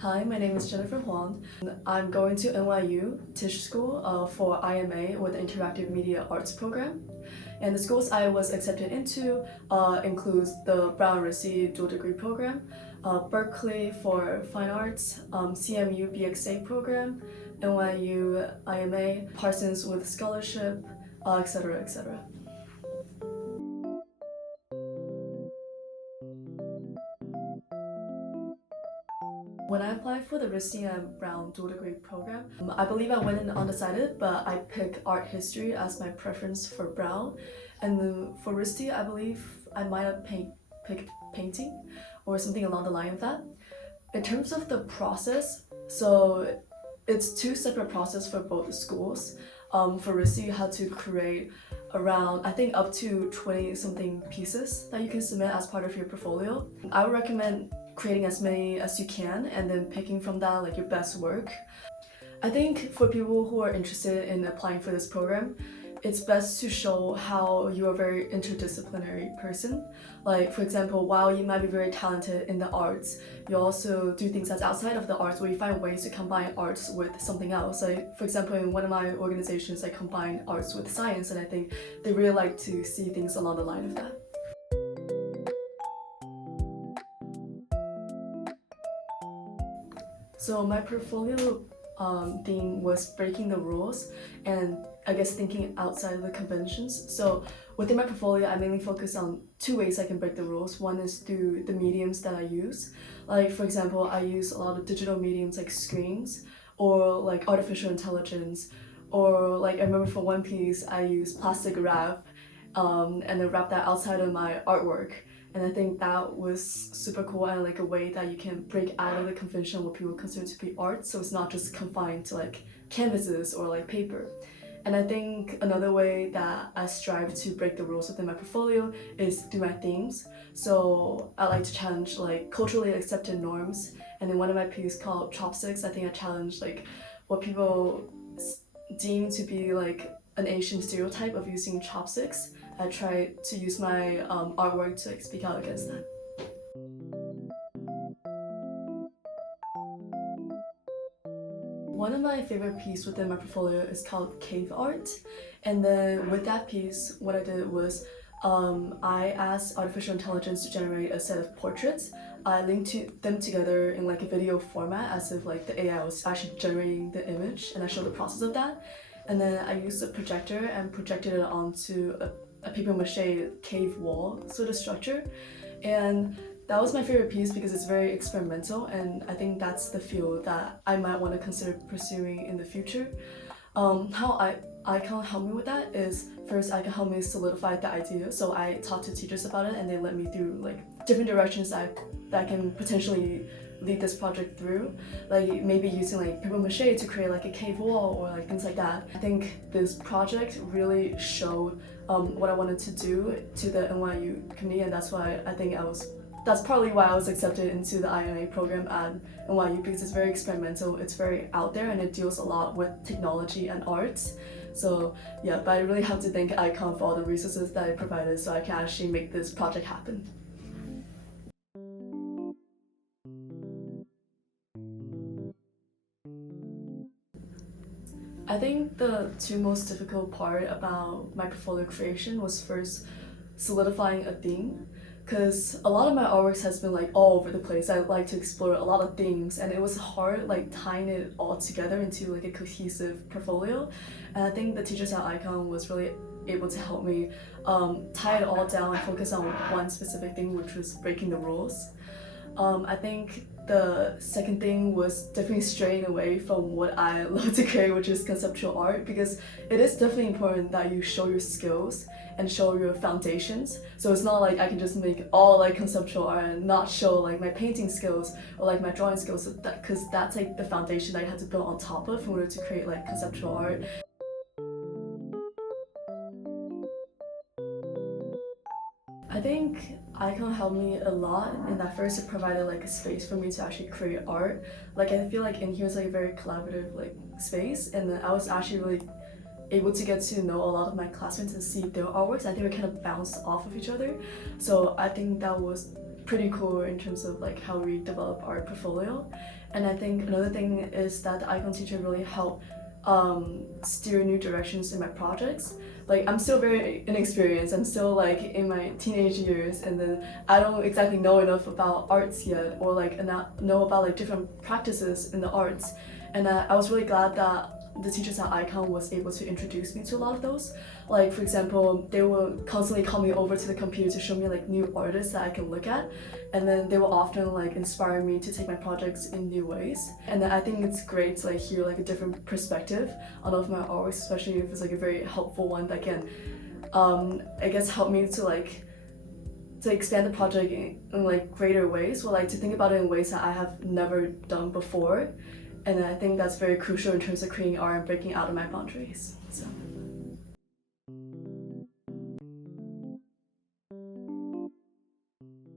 Hi, my name is Jennifer Huang. I'm going to NYU Tisch School for IMA with the Interactive Media Arts program. And the schools I was accepted into includes the Brown&RISD Dual Degree Program, Berkeley for Fine Arts, CMU BXA program, NYU IMA, Parsons with scholarship, etc., etc. When I applied for the RISD and Brown dual degree program, I believe I went in undecided, but I picked art history as my preference for Brown. And for RISD, I believe I might have picked painting or something along the line of that. In terms of the process, so it's two separate processes for both schools. For RISD, you have to create around, I think, up to 20 something pieces that you can submit as part of your portfolio. I would recommend creating as many as you can and then picking from that like your best work. I think for people who are interested in applying for this program, it's best to show how you're a very interdisciplinary person. Like, for example, while you might be very talented in the arts, you also do things that's outside of the arts where you find ways to combine arts with something else. Like, for example, in one of my organizations, I combine arts with science, and I think they really like to see things along the line of that. So my portfolio theme was breaking the rules and I guess thinking outside of the conventions. So within my portfolio, I mainly focus on two ways I can break the rules. One is through the mediums that I use. Like, for example, I use a lot of digital mediums like screens or like artificial intelligence, or like I remember for one piece I used plastic wrap and then wrap that outside of my artwork. And I think that was super cool and like a way that you can break out of the convention what people consider to be art, so it's not just confined to like canvases or like paper. And I think another way that I strive to break the rules within my portfolio is through my themes. So I like to challenge like culturally accepted norms, and in one of my pieces called Chopsticks, I think I challenged like what people deem to be like an Asian stereotype of using chopsticks. I try to use my artwork to like, speak out against that. One of my favorite pieces within my portfolio is called Cave Art, and then with that piece, what I did was I asked artificial intelligence to generate a set of portraits. I linked them together in like a video format as if like the AI was actually generating the image, and I showed the process of that. And then I used a projector and projected it onto a paper mache cave wall sort of structure. And that was my favorite piece because it's very experimental, and I think that's the field that I might want to consider pursuing in the future. How I can help me with that is, first I can help me solidify the idea. So I talked to teachers about it and they led me through like different directions that I can potentially lead this project through, like maybe using like paper mache to create like a cave wall or like things like that. I think this project really showed what I wanted to do to the NYU community, and that's why I think that's partly why I was accepted into the IMA program at NYU, because it's very experimental, it's very out there, and it deals a lot with technology and arts. So yeah, but I really have to thank ICON for all the resources that it provided so I can actually make this project happen. I think the two most difficult part about my portfolio creation was first solidifying a theme, because a lot of my artworks has been like all over the place. I like to explore a lot of themes, and it was hard like tying it all together into like a cohesive portfolio. And I think the teachers at ICON was really able to help me tie it all down and focus on one specific thing, which was breaking the rules. I think the second thing was definitely straying away from what I love to create, which is conceptual art, because it is definitely important that you show your skills and show your foundations. So it's not like I can just make all like conceptual art and not show like my painting skills or like my drawing skills, because that's like the foundation that you have to build on top of in order to create like conceptual art. I think Icon helped me a lot in that first it provided like a space for me to actually create art. Like I feel like in here is like a very collaborative like space, and then I was actually really able to get to know a lot of my classmates and see their artworks. I think we kind of bounced off of each other. So I think that was pretty cool in terms of like how we develop our portfolio. And I think another thing is that the icon teacher really helped steer new directions in my projects. Like I'm still very inexperienced, I'm still like in my teenage years, and then I don't exactly know enough about arts yet, or like know about like different practices in the arts. And I was really glad that the teachers at Icon was able to introduce me to a lot of those. Like for example, they will constantly call me over to the computer to show me like new artists that I can look at, and then they will often like inspire me to take my projects in new ways. And then I think it's great to like hear like a different perspective on all of my artworks, especially if it's like a very helpful one that can I guess help me to expand the project in like greater ways, or like to think about it in ways that I have never done before. And I think that's very crucial in terms of creating art and breaking out of my boundaries. So.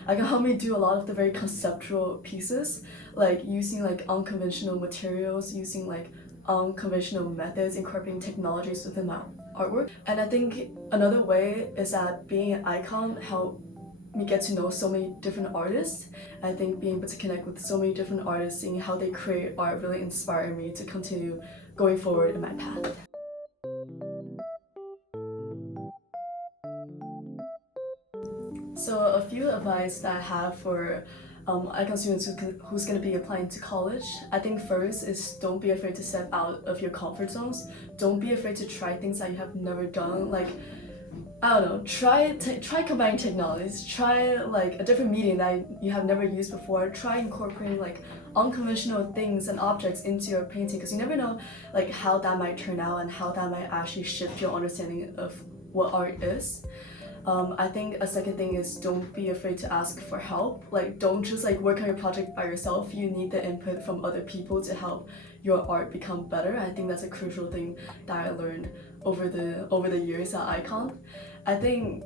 I can help me do a lot of the very conceptual pieces, like using like unconventional materials, using like unconventional methods, incorporating technologies within my artwork. And I think another way is that being an icon helped me get to know so many different artists. I think being able to connect with so many different artists, seeing how they create art really inspired me to continue going forward in my path. So a few advice that I have for icon students who's going to be applying to college, I think first is don't be afraid to step out of your comfort zones. Don't be afraid to try things that you have never done. Like, I don't know, try combining technologies, try like a different medium that you have never used before, try incorporating like unconventional things and objects into your painting, because you never know like how that might turn out and how that might actually shift your understanding of what art is. I think a second thing is don't be afraid to ask for help. Like don't just like work on your project by yourself. You need the input from other people to help your art become better. I think that's a crucial thing that I learned over the years at Icon. I think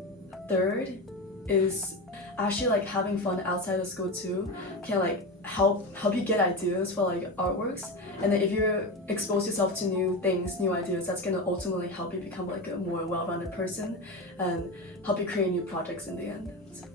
third is actually like having fun outside of school too can like help you get ideas for like artworks. And then if you expose yourself to new things, new ideas, that's gonna ultimately help you become like a more well-rounded person and help you create new projects in the end. So.